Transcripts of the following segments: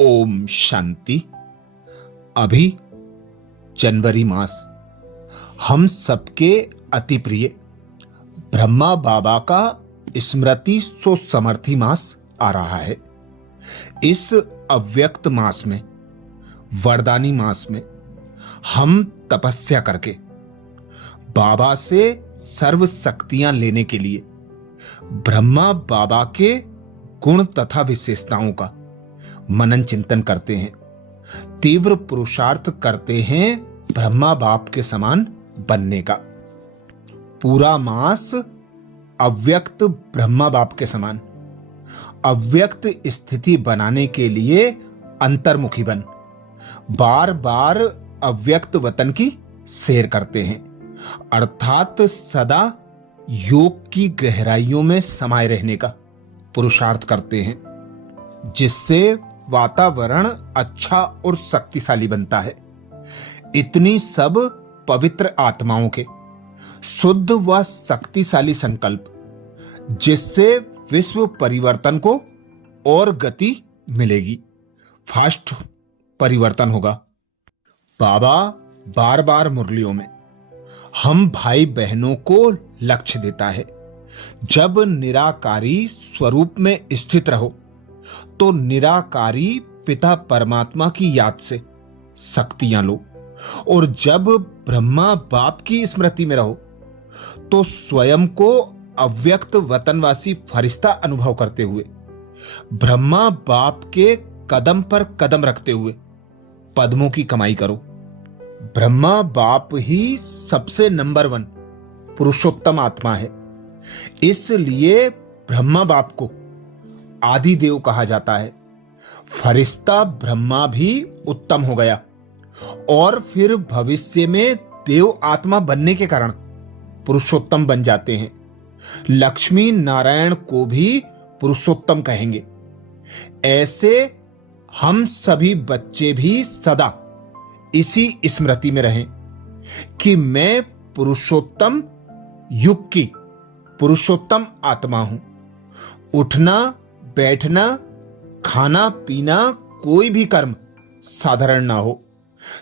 ओम शांति। अभी जनवरी मास हम सबके अति प्रिय ब्रह्मा बाबा का स्मृति समर्थी मास आ रहा है। इस अव्यक्त मास में, वरदानी मास में, हम तपस्या करके बाबा से सर्व शक्तियां लेने के लिए ब्रह्मा बाबा के गुण तथा विशेषताओं का मनन चिंतन करते हैं, तीव्र पुरुषार्थ करते हैं ब्रह्मा बाप के समान बनने का। पूरा मास अव्यक्त ब्रह्मा बाप के समान अव्यक्त स्थिति बनाने के लिए अंतर्मुखी बन बार बार अव्यक्त वतन की सैर करते हैं, अर्थात सदा योग की गहराइयों में समाये रहने का पुरुषार्थ करते हैं, जिससे वातावरण अच्छा और शक्तिशाली बनता है। इतनी सब पवित्र आत्माओं के शुद्ध व शक्तिशाली संकल्प, जिससे विश्व परिवर्तन को और गति मिलेगी, फास्ट परिवर्तन होगा। बाबा बार बार मुरलियों में हम भाई बहनों को लक्ष्य देता है, जब निराकारी स्वरूप में स्थित रहो तो निराकारी पिता परमात्मा की याद से शक्तियां लो, और जब ब्रह्मा बाप की स्मृति में रहो तो स्वयं को अव्यक्त वतनवासी फरिश्ता अनुभव करते हुए ब्रह्मा बाप के कदम पर कदम रखते हुए पद्मों की कमाई करो। ब्रह्मा बाप ही सबसे नंबर 1 पुरुषोत्तम आत्मा है, इसलिए ब्रह्मा बाप को आदि देव कहा जाता है। फरिश्ता ब्रह्मा भी उत्तम हो गया और फिर भविष्य में देव आत्मा बनने के कारण पुरुषोत्तम बन जाते हैं। लक्ष्मी नारायण को भी पुरुषोत्तम कहेंगे। ऐसे हम सभी बच्चे भी सदा इसी स्मृति में रहें कि मैं पुरुषोत्तम युग की पुरुषोत्तम आत्मा हूं। उठना, बैठना, खाना पीना, कोई भी कर्म साधारण ना हो।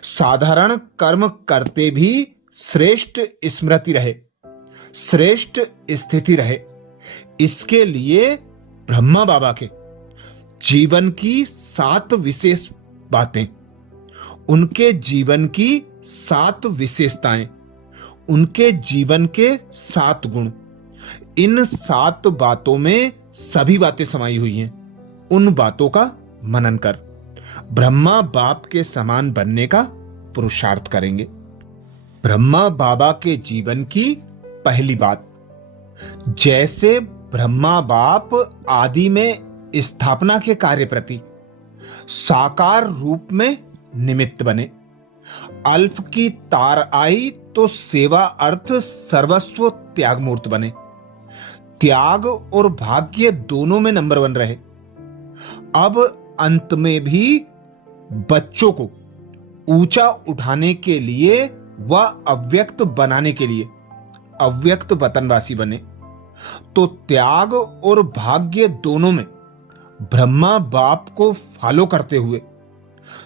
साधारण कर्म करते भी श्रेष्ठ स्मृति रहे, श्रेष्ठ स्थिति रहे। इसके लिए ब्रह्मा बाबा के जीवन की 7 विशेष बातें, उनके जीवन की 7 विशेषताएं, उनके जीवन के 7 गुण, इन 7 बातों में सभी बातें समाई हुई हैं। उन बातों का मनन कर ब्रह्मा बाप के समान बनने का पुरुषार्थ करेंगे। ब्रह्मा बाबा के जीवन की पहली बात, जैसे ब्रह्मा बाप आदि में स्थापना के कार्य प्रति साकार रूप में निमित्त बने। अल्फ की तार आई तो सेवा अर्थ सर्वस्व त्याग मूर्त बने। त्याग और भाग्य दोनों में नंबर 1 रहे। अब अंत में भी बच्चों को ऊंचा उठाने के लिए व अव्यक्त बनाने के लिए अव्यक्त वतनवासी बने। तो त्याग और भाग्य दोनों में ब्रह्मा बाप को फॉलो करते हुए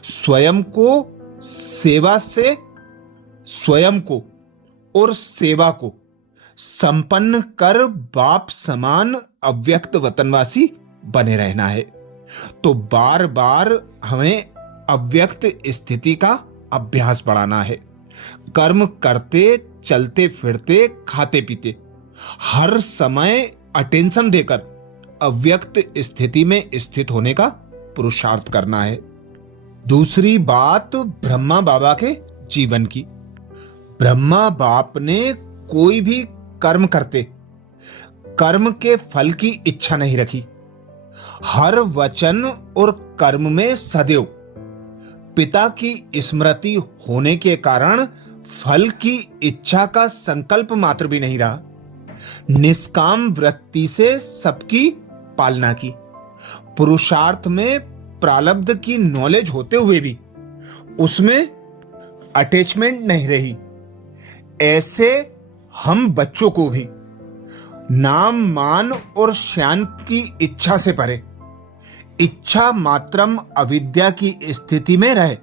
स्वयं को सेवा से, स्वयं को और सेवा को संपन्न कर बाप समान अव्यक्त वतनवासी बने रहना है। तो बार बार हमें अव्यक्त स्थिति का अभ्यास बढ़ाना है। कर्म करते, चलते फिरते, खाते पीते, हर समय अटेंशन देकर अव्यक्त स्थिति में स्थित होने का पुरुषार्थ करना है। दूसरी बात ब्रह्मा बाबा के जीवन की। ब्रह्मा बाप ने कोई भी कर्म करते कर्म के फल की इच्छा नहीं रखी। हर वचन और कर्म में सदैव पिता की स्मृति होने के कारण फल की इच्छा का संकल्प मात्र भी नहीं रहा। निष्काम वृत्ति से सबकी पालना की। पुरुषार्थ में प्रारब्ध की नॉलेज होते हुए भी उसमें अटैचमेंट नहीं रही। ऐसे हम बच्चों को भी नाम, मान और शान की इच्छा से परे इच्छा मात्रम अविद्या की स्थिति में रह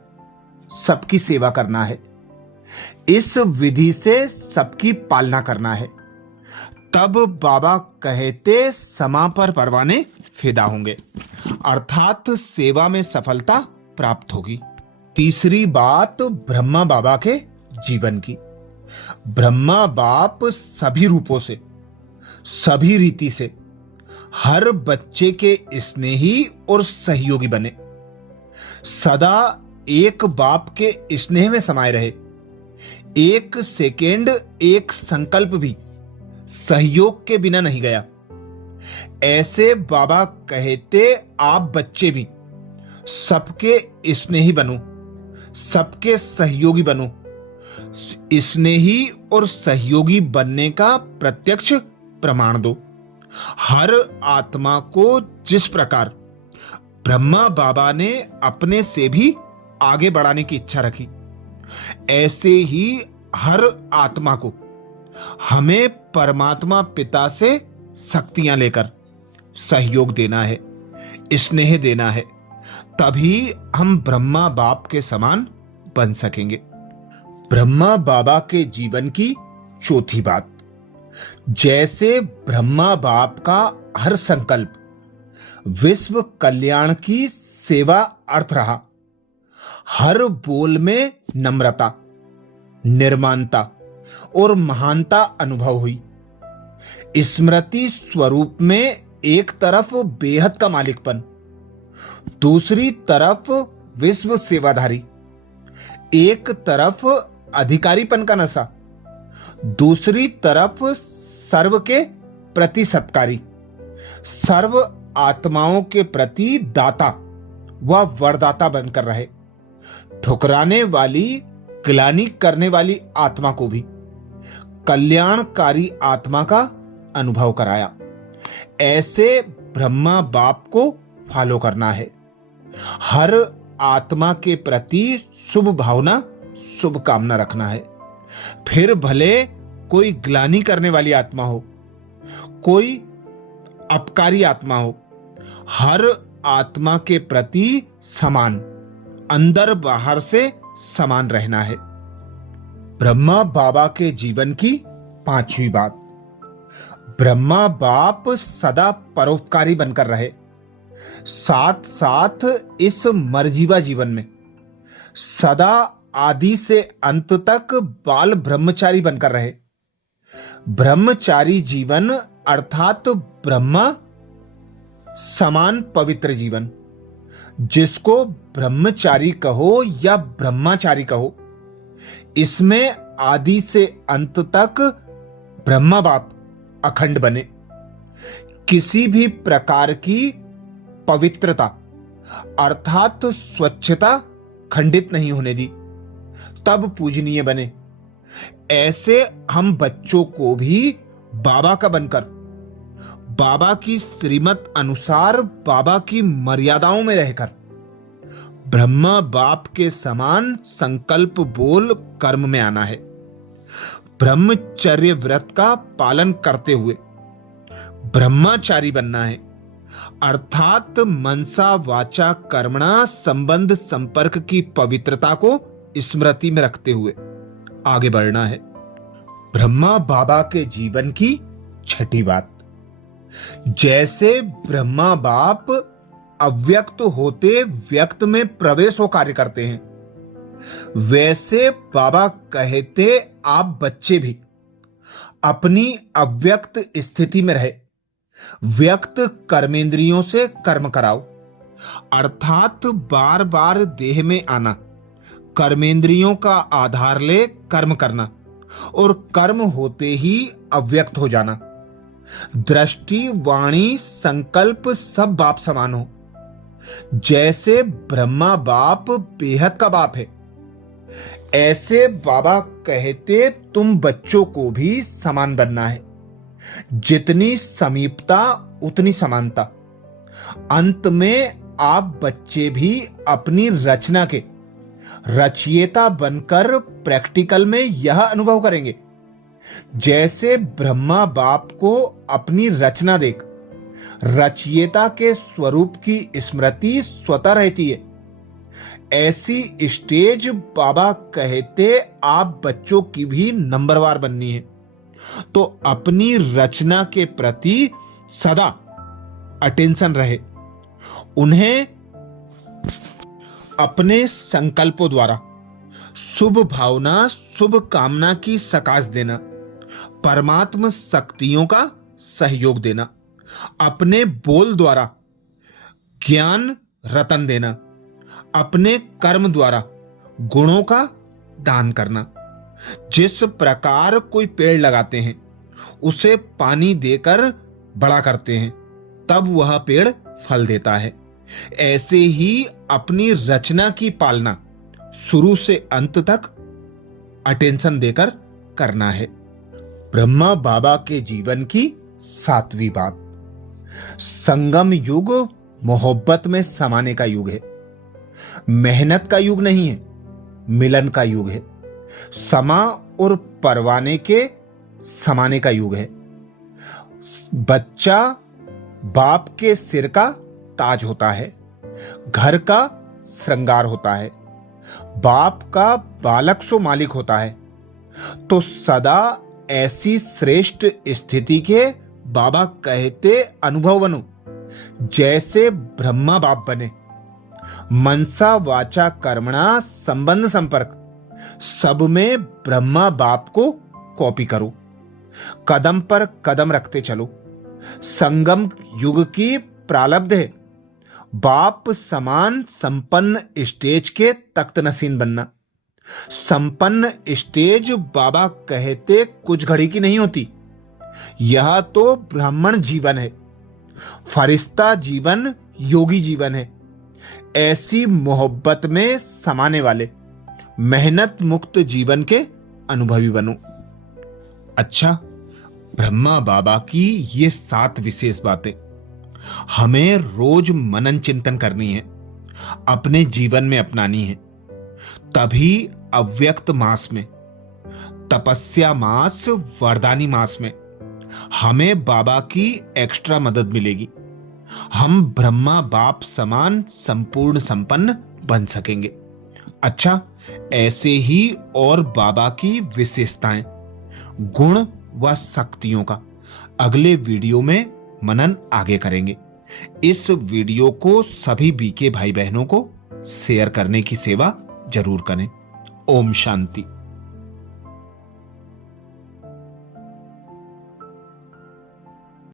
सबकी सेवा करना है। इस विधि से सबकी पालना करना है। तब बाबा कहते समा पर परवाने फिदा होंगे, अर्थात सेवा में सफलता प्राप्त होगी। तीसरी बात ब्रह्मा बाबा के जीवन की। ब्रह्मा बाप सभी रूपों से, सभी रीति से हर बच्चे के स्नेही और सहयोगी बने। सदा एक बाप के स्नेह में समाये रहे। एक सेकेंड, एक संकल्प भी सहयोग के बिना नहीं गया। ऐसे बाबा कहते आप बच्चे भी सबके स्नेही बनो, सबके सहयोगी बनो। स्नेही और सहयोगी बनने का प्रत्यक्ष प्रमाण दो। हर आत्मा को जिस प्रकार ब्रह्मा बाबा ने अपने से भी आगे बढ़ाने की इच्छा रखी, ऐसे ही हर आत्मा को हमें परमात्मा पिता से शक्तियां लेकर सहयोग देना है, स्नेह देना है। तभी हम ब्रह्मा बाप के समान बन सकेंगे। ब्रह्मा बाबा के जीवन की चौथी बात। जैसे ब्रह्मा बाप का हर संकल्प विश्व कल्याण की सेवा अर्थ रहा, हर बोल में नम्रता, निर्माणता और महानता अनुभव हुई। स्मृति स्वरूप में एक तरफ बेहद का मालिकपन, दूसरी तरफ विश्व सेवाधारी, एक तरफ अधिकारीपन का नशा, दूसरी तरफ सर्व के प्रति सत्कारी, सर्व आत्माओं के प्रति दाता व वरदाता बनकर रहे। ठुकराने वाली, ग्लानि करने वाली आत्मा को भी कल्याणकारी आत्मा का अनुभव कराया। ऐसे ब्रह्मा बाप को फॉलो करना है। हर आत्मा के प्रति शुभ भावना, शुभ कामना रखना है। फिर भले कोई ग्लानि करने वाली आत्मा हो, कोई अपकारी आत्मा हो, हर आत्मा के प्रति समान, अंदर बाहर से समान रहना है। ब्रह्मा बाबा के जीवन की पांचवी बात। ब्रह्मा बाप सदा परोपकारी बनकर रहे, साथ साथ इस मरजीवा जीवन में सदा आदि से अंत तक बाल ब्रह्मचारी बनकर रहे। ब्रह्मचारी जीवन अर्थात ब्रह्मा समान पवित्र जीवन, जिसको ब्रह्मचारी कहो या ब्रह्माचारी कहो, इसमें आदि से अंत तक ब्रह्मा बाप अखंड बने। किसी भी प्रकार की पवित्रता अर्थात स्वच्छता खंडित नहीं होने दी, तब पूजनीय बने। ऐसे हम बच्चों को भी बाबा का बनकर, बाबा की श्रीमत अनुसार, बाबा की मर्यादाओं में रहकर ब्रह्मा बाप के समान संकल्प बोल कर्म में आना है। ब्रह्मचर्य व्रत का पालन करते हुए ब्रह्मचारी बनना है, अर्थात मनसा वाचा कर्मणा संबंध संपर्क की पवित्रता को स्मृति में रखते हुए आगे बढ़ना है। ब्रह्मा बाबा के जीवन की छठी बात। जैसे ब्रह्मा बाप अव्यक्त होते व्यक्त में प्रवेश हो कार्य करते हैं, वैसे बाबा कहते आप बच्चे भी अपनी अव्यक्त स्थिति में रहे व्यक्त कर्मेंद्रियों से कर्म कराओ, अर्थात बार बार देह में आना, कर्मेंद्रियों का आधार ले कर्म करना और कर्म होते ही अव्यक्त हो जाना। दृष्टि, वाणी, संकल्प सब बाप समान हो। जैसे ब्रह्मा बाप बेहद का बाप है, ऐसे बाबा कहते तुम बच्चों को भी समान बनना है। जितनी समीपता उतनी समानता। अंत में आप बच्चे भी अपनी रचना के रचयिता बनकर प्रैक्टिकल में यह अनुभव करेंगे, जैसे ब्रह्मा बाप को अपनी रचना देख रचयिता के स्वरूप की स्मृति स्वतः रहती है। ऐसी स्टेज बाबा कहते आप बच्चों की भी नंबरवार बननी है, तो अपनी रचना के प्रति सदा अटेंशन रहे। उन्हें अपने संकल्पों द्वारा शुभ भावना, शुभ कामना की सकाश देना, परमात्म शक्तियों का सहयोग देना, अपने बोल द्वारा ज्ञान रतन देना, अपने कर्म द्वारा गुणों का दान करना। जिस प्रकार कोई पेड़ लगाते हैं, उसे पानी देकर बड़ा करते हैं, तब वह पेड़ फल देता है। ऐसे ही अपनी रचना की पालना शुरू से अंत तक अटेंशन देकर करना है। ब्रह्मा बाबा के जीवन की 7वीं बात, संगम युग मोहब्बत में समाने का युग है। मेहनत का युग नहीं है, मिलन का युग है। समा और परवाने के समाने का युग है। बच्चा बाप के सिर का ताज होता है, घर का श्रृंगार होता है। बाप का बालक सो मालिक होता है। तो सदा ऐसी श्रेष्ठ स्थिति के बाबा कहते अनुभव बनो जैसे ब्रह्मा बाप बने। मनसा वाचा कर्मणा संबंध संपर्क सब में ब्रह्मा बाप को कॉपी करो। कदम पर कदम रखते चलो। संगम युग की प्रारब्ध है बाप समान संपन्न स्टेज के तख्त नसीन बनना। संपन्न स्टेज बाबा कहते कुछ घड़ी की नहीं होती। यह तो ब्राह्मण जीवन है, फरिश्ता जीवन, योगी जीवन है। ऐसी मोहब्बत में समाने वाले मेहनत मुक्त जीवन के अनुभवी बनो। अच्छा, ब्रह्मा बाबा की ये 7 विशेष बातें हमें रोज मनन चिंतन करनी है, अपने जीवन में अपनानी है। तभी अव्यक्त मास में, तपस्या मास, वरदानी मास में हमें बाबा की एक्स्ट्रा मदद मिलेगी। हम ब्रह्मा बाप समान संपूर्ण संपन्न बन सकेंगे। अच्छा, ऐसे ही और बाबा की विशेषताएं, गुण व शक्तियों का अगले वीडियो में मनन आगे करेंगे। इस वीडियो को सभी बीके भाई बहनों को शेयर करने की सेवा जरूर करें। ओम शांति।